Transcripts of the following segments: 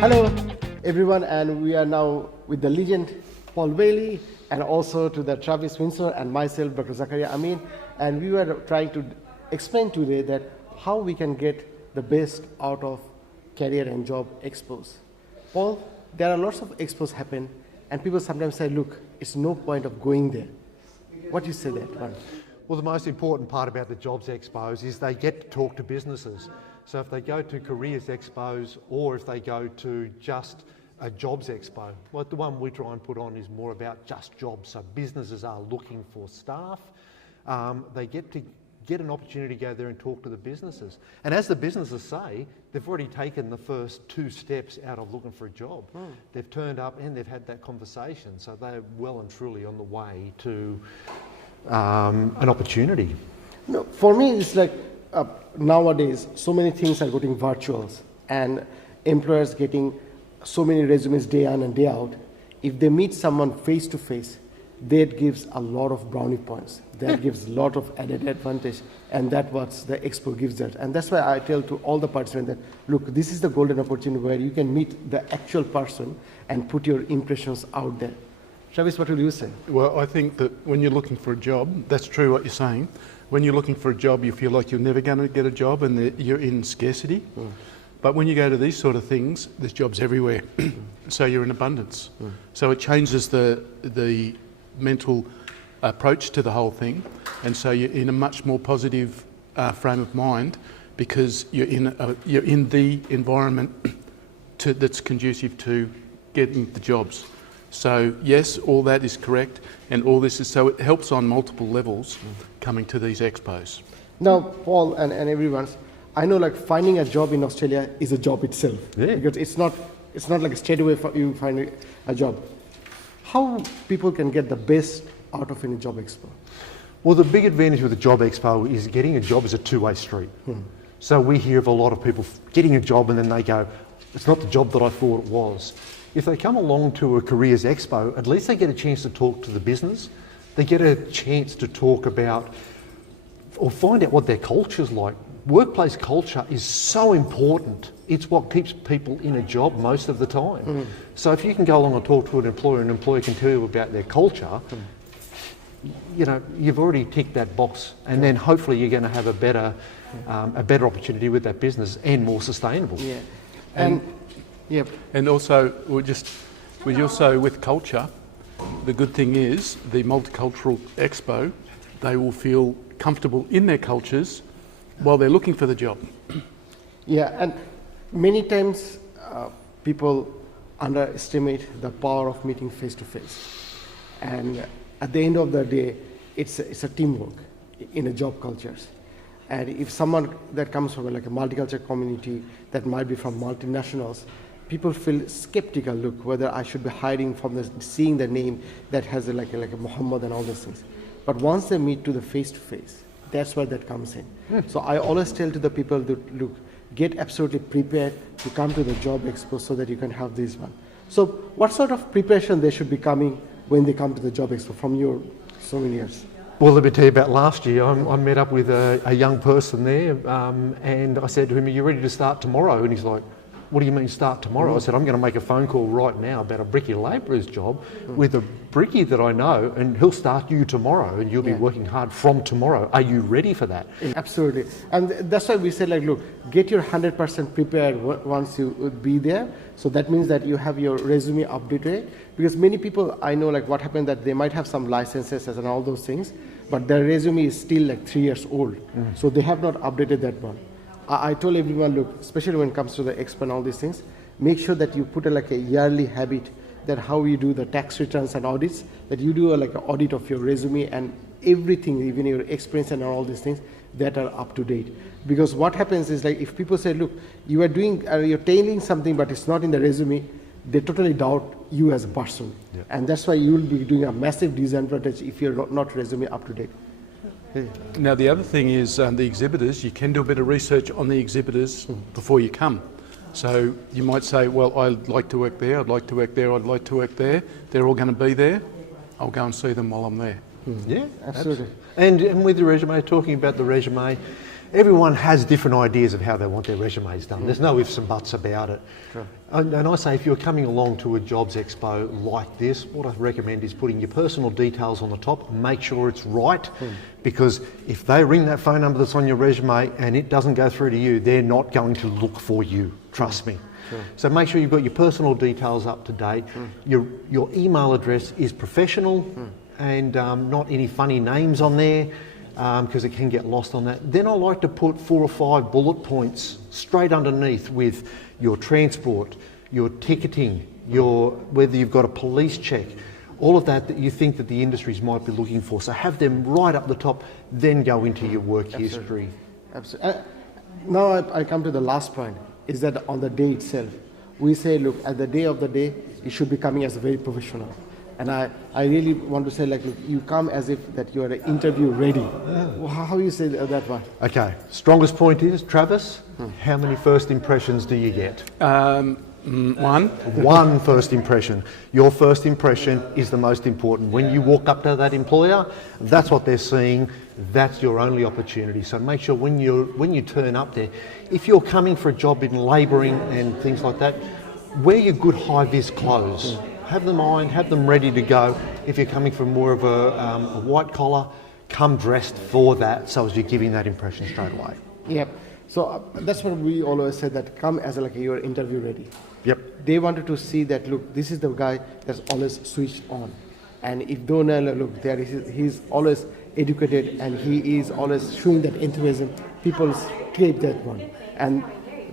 Hello, everyone, and we are now with the legend Paul Bailey, and also to the Travis Windsor and myself, Dr. Zakaria Amin, and we were trying to explain today that how we can get the best out of career and job expos. Paul, there are lots of expos happen, and people sometimes say, look, it's no point of going there. What do you say that one? Well, the most important part about the Jobs Expos is they get to talk to businesses. So if they go to Careers Expos or if they go to just a Jobs Expo, the one we try and put on is more about just jobs. So businesses are looking for staff. They get to get an opportunity to go there and talk to the businesses. And as the businesses say, they've already taken the first 2 steps out of looking for a job. They've turned up and they've had that conversation. So they're well and truly on the way to an opportunity. No, for me, it's like nowadays, so many things are getting virtual, and employers getting so many resumes day in and day out. If they meet someone face to face, that gives a lot of brownie points. That gives a lot of added advantage, and that's what the expo gives that. And that's why I tell to all the participants that, look, this is the golden opportunity where you can meet the actual person and put your impressions out there. Travis, what will you say? Well, I think that when you're looking for a job, that's true what you're saying. When you're looking for a job, you feel like you're never going to get a job and you're in scarcity. But when you go to these sort of things, there's jobs everywhere. So you're in abundance. So it changes the mental approach to the whole thing. And so you're in a much more positive frame of mind because you're in the environment that's conducive to getting the jobs. So yes, all that is correct, and all this is, so it helps on multiple levels coming to these expos. Now, Paul and everyone, I know like finding a job in Australia is a job itself. Yeah. Because it's not like straight away you find a job. How people can get the best out of any job expo? Well, the big advantage with the Job Expo is getting a job is a two-way street. So we hear of a lot of people getting a job and then they go, it's not the job that I thought it was. If they come along to a Careers Expo, at least they get a chance to talk to the business. They get a chance to talk about or find out what their culture's like. Workplace culture is so important. It's what keeps people in a job most of the time. So if you can go along and talk to an employer can tell you about their culture, you know, you've already ticked that box, and then hopefully you're going to have a better opportunity with that business and more sustainable. Yeah. And also, with culture, the good thing is the Multicultural Expo, they will feel comfortable in their cultures while they're looking for the job. Yeah, and many times people underestimate the power of meeting face to face. And at the end of the day, it's a teamwork in a job cultures. And if someone that comes from like a multicultural community that might be from multinationals, people feel skeptical, look, whether I should be hiding from seeing the name that has like a Muhammad and all those things. But once they meet to the face-to-face, that's where that comes in. So I always tell to the people that, look, get absolutely prepared to come to the job expo so that you can have this one. So what sort of preparation they should be coming when they come to the job expo from your so many years? Well, let me tell you about last year. I met up with a young person there and I said to him, are you ready to start tomorrow? And he's like, what do you mean start tomorrow? I said, I'm going to make a phone call right now about a brickie labourer's job with a brickie that I know, and he'll start you tomorrow and you'll be working hard from tomorrow. Are you ready for that? Absolutely. And that's why we said, like, look, get your 100% prepared once you would be there. So that means that you have your resume updated, because many people I know, like what happened, that they might have some licenses and all those things, but their resume is still like 3 years old. So they have not updated that one. I told everyone, look, especially when it comes to the expo and all these things, make sure that you put like a yearly habit that how you do the tax returns and audits, that you do like an audit of your resume and everything, even your experience and all these things that are up to date. Because what happens is, like, if people say, look, you are doing, you're tailing something, but it's not in the resume, they totally doubt you as a person. And that's why you will be doing a massive disadvantage if you're not resume up to date. Now the other thing is the exhibitors, you can do a bit of research on the exhibitors before you come. So you might say, well, I'd like to work there, I'd like to work there, I'd like to work there. They're all going to be there. I'll go and see them while I'm there. Yeah, absolutely. And with the resume, talking about the resume, Everyone has different ideas of how they want their resumes done. There's no ifs and buts about it. Sure. And I say if you're coming along to a jobs expo like this, what I recommend is putting your personal details on the top, make sure it's right, because if they ring that phone number that's on your resume and it doesn't go through to you, they're not going to look for you, trust me. Sure. So make sure you've got your personal details up to date. Your email address is professional and not any funny names on there, because it can get lost on that. Then I like to put 4 or 5 bullet points straight underneath with your transport, your ticketing, whether you've got a police check, all of that you think that the industries might be looking for. So have them right up the top, then go into your work history. Absolutely. Now I come to the last point, is that on the day itself, we say, look, at the day of the day, you should be coming as a very professional. And I really want to say, like, look, you come as if that you are interview ready. How you say that one? Okay, strongest point is, Travis, how many first impressions do you get? One. One first impression. Your first impression is the most important. When you walk up to that employer, that's what they're seeing. That's your only opportunity. So make sure when you turn up there, if you're coming for a job in labouring and things like that, wear your good high-vis clothes. Have them ironed, have them ready to go. If you're coming from more of a white collar, come dressed for that, so as you're giving that impression straight away. Yep. So that's what we always said, that come as like you're interview ready. Yep. They wanted to see that, look, this is the guy that's always switched on. And if they know, look, he's always educated and he is always showing that enthusiasm, people crave that one. And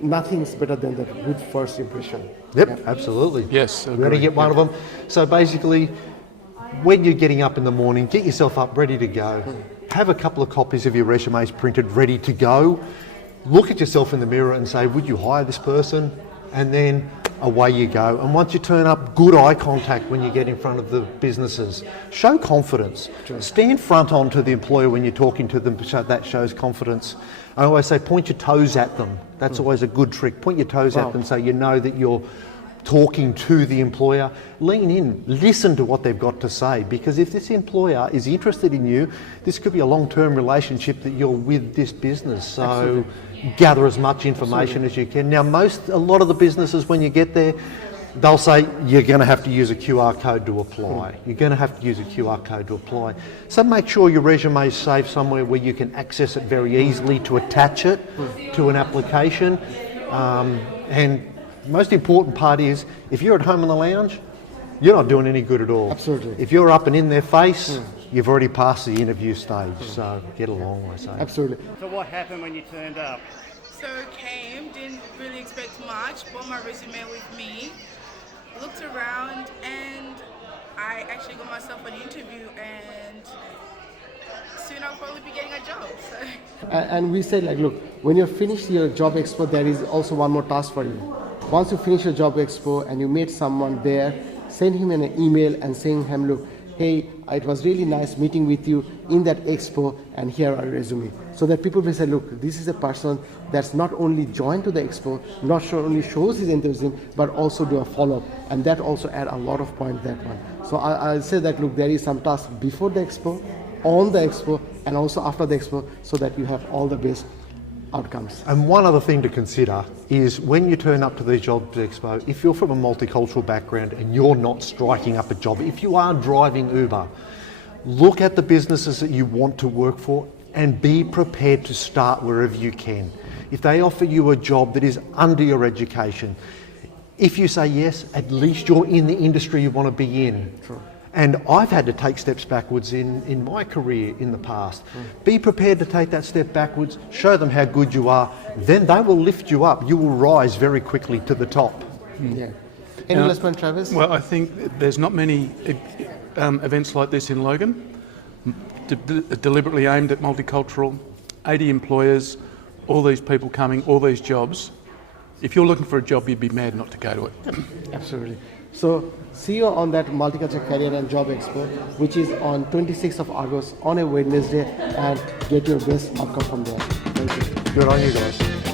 nothing's better than that good first impression. Yep, absolutely. Yes, We're going to get one of them. So basically, when you're getting up in the morning, get yourself up ready to go. Have a couple of copies of your resumes printed ready to go. Look at yourself in the mirror and say, would you hire this person? And then away you go. And once you turn up, good eye contact when you get in front of the businesses. Show confidence. Stand front on to the employer when you're talking to them, so that shows confidence. I always say point your toes at them. That's always a good trick. Point your toes at them so you know that you're talking to the employer. Lean in, listen to what they've got to say, because if this employer is interested in you, this could be a long-term relationship that you're with this business. So Absolutely. Gather as much information as you can. Now a lot of the businesses, when you get there, they'll say you're going to have to use a QR code to apply. You're going to have to use a QR code to apply. So make sure your resume is saved somewhere where you can access it very easily to attach it to an application. And most important part is, if you're at home in the lounge, you're not doing any good at all. Absolutely. If you're up and in their face, you've already passed the interview stage. So get along, I say. Absolutely. So what happened when you turned up? So came, didn't really expect much, brought my resume with me, looked around, and I actually got myself an interview, and soon I'll probably be getting a job. So. And we say, like, look, when you finish your job expo, there is also one more task for you. Once you finish your job expo and you meet someone there, send him an email and saying him, look, hey, it was really nice meeting with you in that expo, and here are your resume. So that people will say, look, this is a person that's not only joined to the expo, not only shows his enthusiasm, but also do a follow-up. And that also add a lot of points, that one. So I'll say that, look, there is some task before the expo, on the expo, and also after the expo, so that you have all the best outcomes. And one other thing to consider is when you turn up to the Jobs Expo, if you're from a multicultural background and you're not striking up a job, if you are driving Uber, look at the businesses that you want to work for and be prepared to start wherever you can. If they offer you a job that is under your education, if you say yes, at least you're in the industry you want to be in. True. And I've had to take steps backwards in my career in the past. Be prepared to take that step backwards, show them how good you are, then they will lift you up. You will rise very quickly to the top. Yeah. Any last point, Travis? Well, I think there's not many events like this in Logan, deliberately aimed at multicultural, 80 employers, all these people coming, all these jobs. If you're looking for a job, you'd be mad not to go to it. Absolutely. So see you on that Multicultural Career and Job Expo, which is on 26th of August on a Wednesday, and get your best outcome from there. Thank you. Good on you guys.